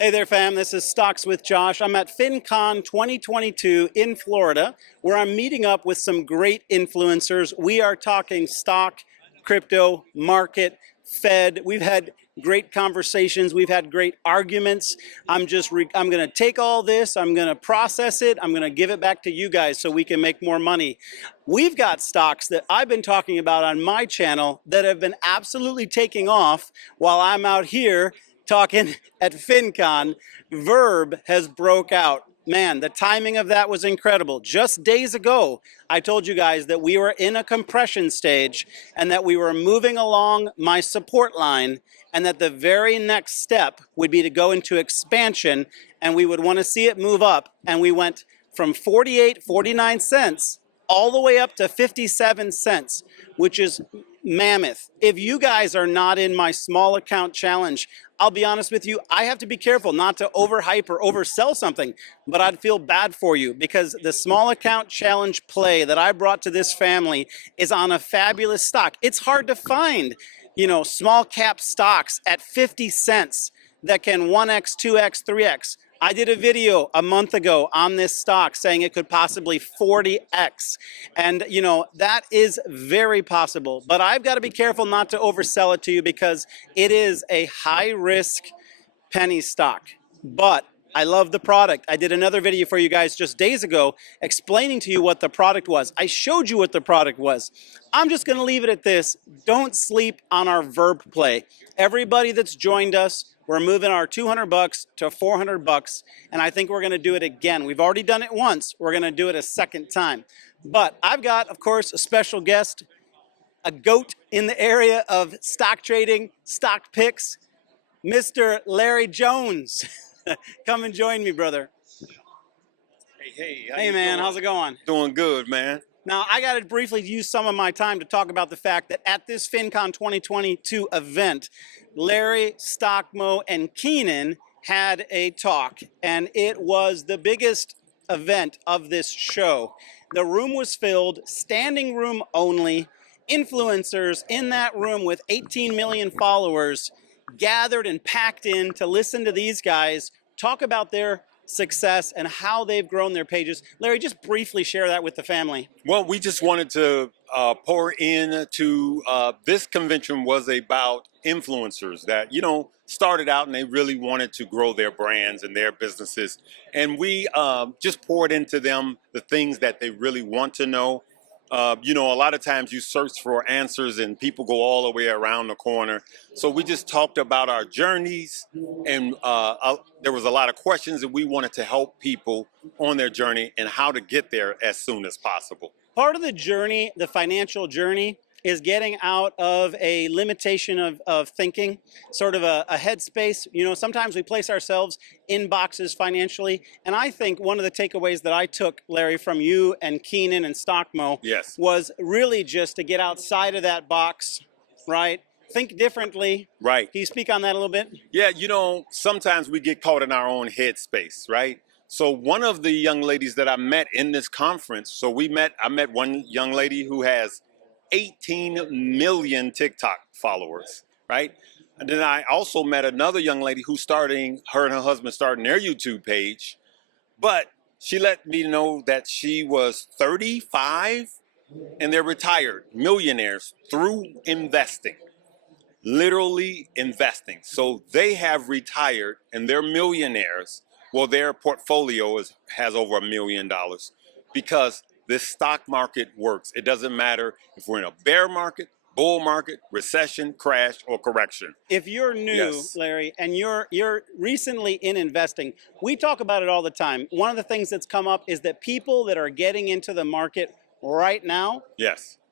Hey there, fam. This is Stocks with Josh. I'm at FinCon 2022 in Florida, where I'm meeting up with some great influencers. We are talking stock, crypto, market, Fed. We've had great conversations. We've had great arguments. I'm going to take all this. I'm going to process it. I'm going to give it back to you guys so we can make more money. We've got stocks that I've been talking about on my channel that have been absolutely taking off while I'm out here talking at FinCon. Verb has broke out. Man, the timing of that was incredible. Just days ago, I told you guys that we were in a compression stage and that we were moving along my support line, and that the very next step would be to go into expansion, and we would want to see it move up. And we went from 48, 49 cents all the way up to 57 cents, which is mammoth. If you guys are not in my small account challenge, I'll be honest with you, I have to be careful not to overhype or oversell something, but I'd feel bad for you because the small account challenge play that I brought to this family is on a fabulous stock. It's hard to find, small cap stocks at 50 cents that can 1x, 2x, 3x. I did a video a month ago on this stock saying it could possibly 40x. And, that is very possible. But I've got to be careful not to oversell it to you because it is a high risk penny stock. But I love the product. I did another video for you guys just days ago explaining to you what the product was. I showed you what the product was. I'm just going to leave it at this. Don't sleep on our Verb play. Everybody that's joined us, we're moving our $200 to $400, and I think we're going to do it again. We've already done it once. We're going to do it a second time. But I've got, of course, a special guest, a GOAT in the area of stock trading, stock picks, Mr. Larry Jones. Come and join me, brother. Hey, Hey, man, how's it going? Doing good, man. Now, I got to briefly use some of my time to talk about the fact that at this FinCon 2022 event, Larry, Stockmo, and Keenan had a talk, and it was the biggest event of this show. The room was filled, standing room only, influencers in that room with 18 million followers gathered and packed in to listen to these guys talk about their success and how they've grown their pages. Larry, just briefly share that with the family. Well, we just wanted to pour into this convention was about influencers that, started out and they really wanted to grow their brands and their businesses. And we just poured into them the things that they really want to know. A lot of times you search for answers and people go all the way around the corner. So we just talked about our journeys, and there was a lot of questions, and we wanted to help people on their journey and how to get there as soon as possible. Part of the journey, the financial journey, is getting out of a limitation of thinking, sort of a headspace. Sometimes we place ourselves in boxes financially. And I think one of the takeaways that I took, Larry, from you and Keenan and Stockmo was really just to get outside of that box, right? Think differently. Right. Can you speak on that a little bit? Yeah, sometimes we get caught in our own headspace, right? So one of the young ladies that I met in this conference, I met one young lady who has 18 million TikTok followers, right? And then I also met another young lady her and her husband starting their YouTube page, but she let me know that she was 35 and they're retired millionaires through investing, literally investing. So they have retired and they're millionaires. Well, their portfolio has over $1 million because this stock market works. It doesn't matter if we're in a bear market, bull market, recession, crash, or correction. If you're new, Larry, and you're recently in investing, we talk about it all the time. One of the things that's come up is that people that are getting into the market right now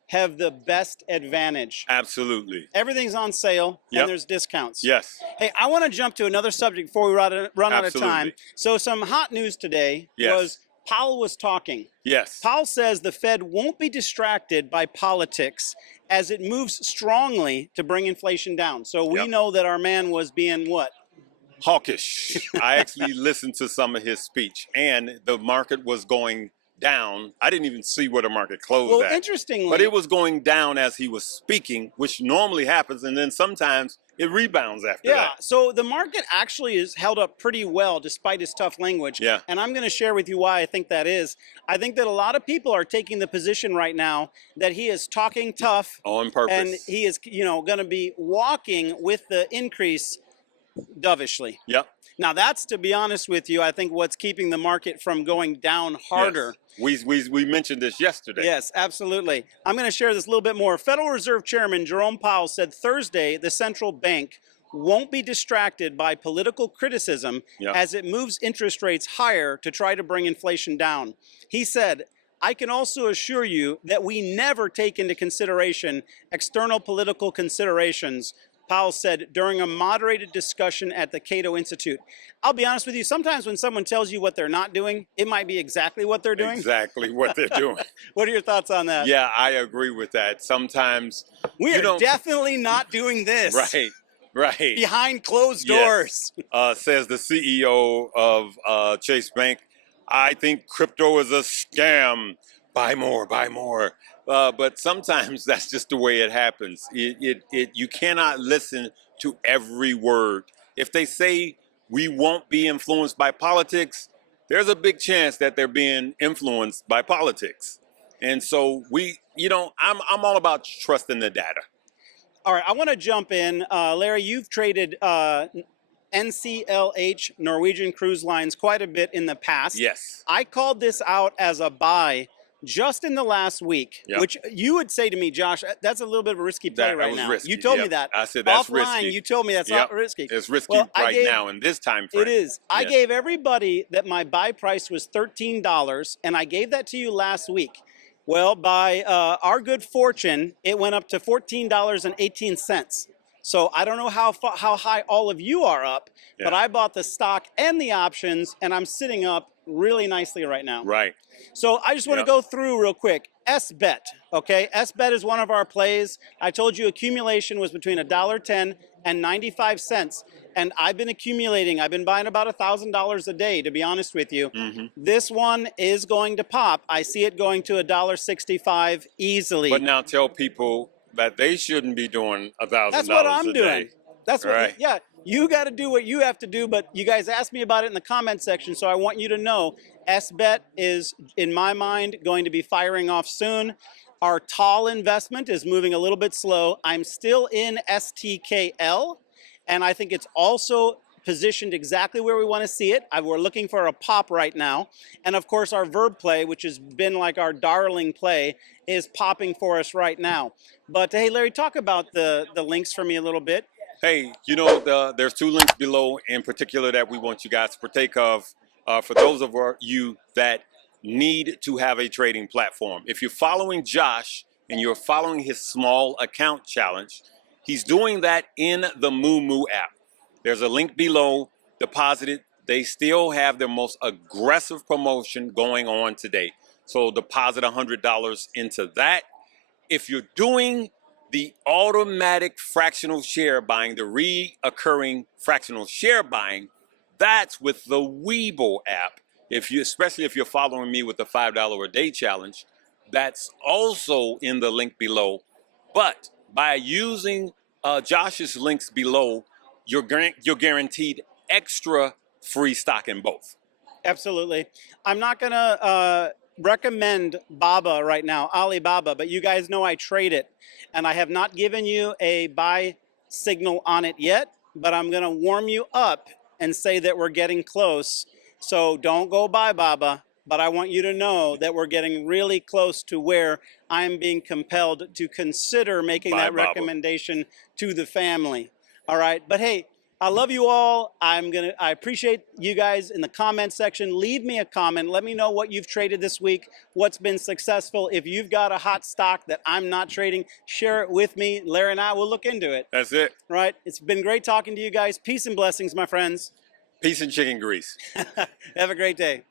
have the best advantage. Absolutely. Everything's on sale and there's discounts. Yes. Hey, I want to jump to another subject before we run out of time. So some hot news today was Powell was talking. Yes. Powell says the Fed won't be distracted by politics as it moves strongly to bring inflation down. So we know that our man was being what? Hawkish. I actually listened to some of his speech, and the market was going down. I didn't even see where the market closed at. Well, interestingly. But it was going down as he was speaking, which normally happens, and then sometimes it rebounds after Yeah, that. so the market actually is held up pretty well despite his tough language. Yeah. And I'm going to share with you why I think that is. I think that a lot of people are taking the position right now that he is talking tough On purpose. and he is, going to be walking with the increase dovishly. Yep. Now that's, to be honest with you, I think what's keeping the market from going down harder. Yes. We mentioned this yesterday. Yes, absolutely. I'm going to share this a little bit more. Federal Reserve Chairman Jerome Powell said Thursday the central bank won't be distracted by political criticism as it moves interest rates higher to try to bring inflation down. He said, I can also assure you that we never take into consideration external political considerations, Powell said during a moderated discussion at the Cato Institute. I'll be honest with you, sometimes when someone tells you what they're not doing, it might be exactly what they're doing. Exactly what they're doing. What are your thoughts on that? Yeah, I agree with that. Sometimes we are definitely not doing this. Right. Right. Behind closed doors. Says the CEO of Chase Bank, I think crypto is a scam. Buy more, buy more. But sometimes that's just the way it happens. You cannot listen to every word. If they say we won't be influenced by politics, there's a big chance that they're being influenced by politics. And so I'm all about trusting the data. All right, I want to jump in. Larry, you've traded NCLH, Norwegian Cruise Lines, quite a bit in the past. Yes. I called this out as a buy just in the last week, which you would say to me, Josh, that's a little bit of a risky play right now. Risky. You told me that. I said that's offline, risky. You told me that's not risky. It's risky now in this time frame. It is. I gave everybody that my buy price was $13, and I gave that to you last week. Well, by our good fortune, it went up to $14.18. So I don't know how high all of you are up, but I bought the stock and the options, and I'm sitting up really nicely right now. Right. So I just want to go through real quick. SBET, okay? SBET is one of our plays. I told you accumulation was between $1.10 and 95 cents. And I've been accumulating. I've been buying about $1,000 a day, to be honest with you. This one is going to pop. I see it going to $1.65 easily. But now tell people that they shouldn't be doing $1,000 That's what I'm doing. Day. That's what, you got to do what you have to do, but you guys asked me about it in the comment section, so I want you to know SBET is, in my mind, going to be firing off soon. Our tall investment is moving a little bit slow. I'm still in STKL, and I think it's also positioned exactly where we want to see it. We're looking for a pop right now. And of course, our verb play, which has been like our darling play, is popping for us right now. But hey, Larry, talk about the links for me a little bit. Hey, there's two links below in particular that we want you guys to partake of for those of you that need to have a trading platform. If you're following Josh and you're following his small account challenge, he's doing that in the MooMoo app. There's a link below, deposit it. They still have their most aggressive promotion going on today. So deposit $100 into that. If you're doing the automatic fractional share buying, the reoccurring fractional share buying, that's with the Webull app. Especially if you're following me with the $5 a day challenge, that's also in the link below. But by using Josh's links below, you're guaranteed extra free stock in both. Absolutely. I'm not going to recommend Baba right now, Alibaba, but you guys know I trade it. And I have not given you a buy signal on it yet, but I'm going to warm you up and say that we're getting close. So don't go buy Baba, but I want you to know that we're getting really close to where I'm being compelled to consider making that recommendation to the family. All right, but hey, I love you all. I appreciate you guys in the comment section. Leave me a comment. Let me know what you've traded this week, what's been successful. If you've got a hot stock that I'm not trading, share it with me. Larry and I will look into it. That's it. All right, it's been great talking to you guys. Peace and blessings, my friends. Peace and chicken grease. Have a great day.